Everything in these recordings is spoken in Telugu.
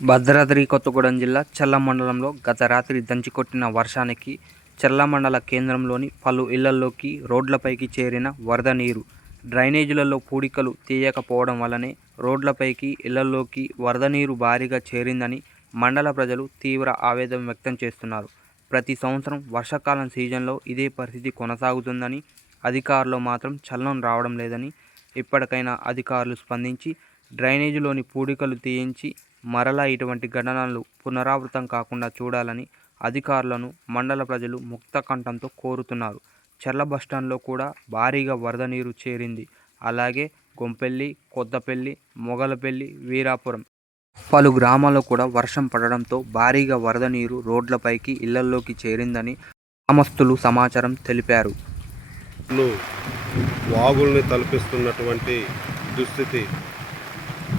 భద్రాద్రి కొత్తగూడెం జిల్లా చల్ల మండలంలో గత రాత్రి దంచికొట్టిన వర్షానికి చల్ల మండల కేంద్రంలోని పలు ఇళ్ళలోకి రోడ్లపైకి చేరిన వరద నీరు డ్రైనేజీలలో పూడికలు తీయకపోవడం వల్లనే రోడ్లపైకి ఇళ్ళలోకి వరద నీరు భారీగా చేరిందని మండల ప్రజలు తీవ్ర ఆవేదన వ్యక్తం చేస్తున్నారు. ప్రతి సంవత్సరం వర్షాకాలం సీజన్లో ఇదే పరిస్థితి కొనసాగుతుందని అధికారులు మాత్రం చల్లం రావడం లేదని ఇప్పటికైనా అధికారులు స్పందించి డ్రైనేజీలోని పూడికలు తీయించి మరలా ఇటువంటి ఘటనలు పునరావృతం కాకుండా చూడాలని అధికారులను మండల ప్రజలు ముక్త కంఠంతో కోరుతున్నారు. చెర్ల బస్టాండ్లో కూడా భారీగా వరద నీరు చేరింది. అలాగే గొంపెల్లి కొత్తపల్లి మొగలపల్లి వీరాపురం పలు గ్రామాల్లో కూడా వర్షం పడడంతో భారీగా వరద నీరు రోడ్లపైకి ఇళ్ళలోకి చేరిందని గ్రామస్తులు సమాచారం తెలిపారు. వాగుల్ని తలపిస్తున్నటువంటి దుస్థితి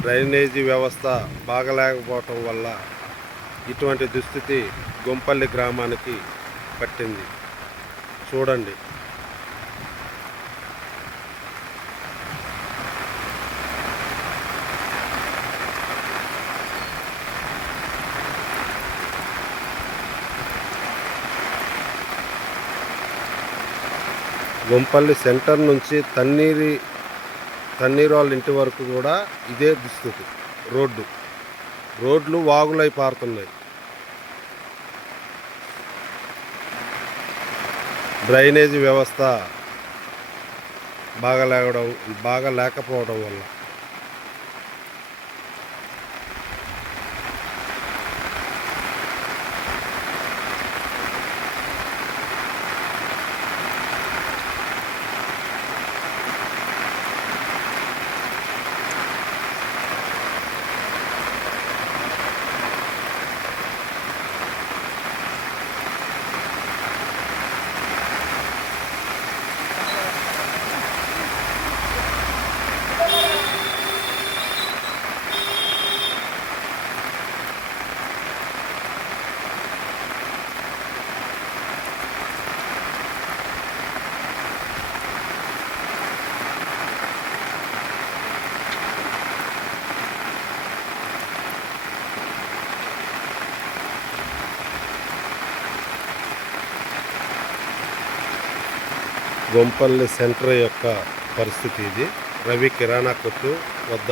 డ్రైనేజీ వ్యవస్థ బాగలేకపోవటం వల్ల ఇటువంటి దుస్థితి గుంపల్లి గ్రామానికి పట్టింది. చూడండి. గుంపల్లి సెంటర్ నుంచి తన్నీరి తన్నీరు వాళ్ళ ఇంటి వరకు కూడా ఇదే దుస్థితి. రోడ్డు. రోడ్లు వాగులై పారుతున్నాయి. డ్రైనేజీ వ్యవస్థ బాగా లేవడం బాగా లేకపోవడం వల్ల. గొంపల్లి సెంటర్ యొక్క పరిస్థితి ఇది. రవి కిరాణా కొట్టు వద్ద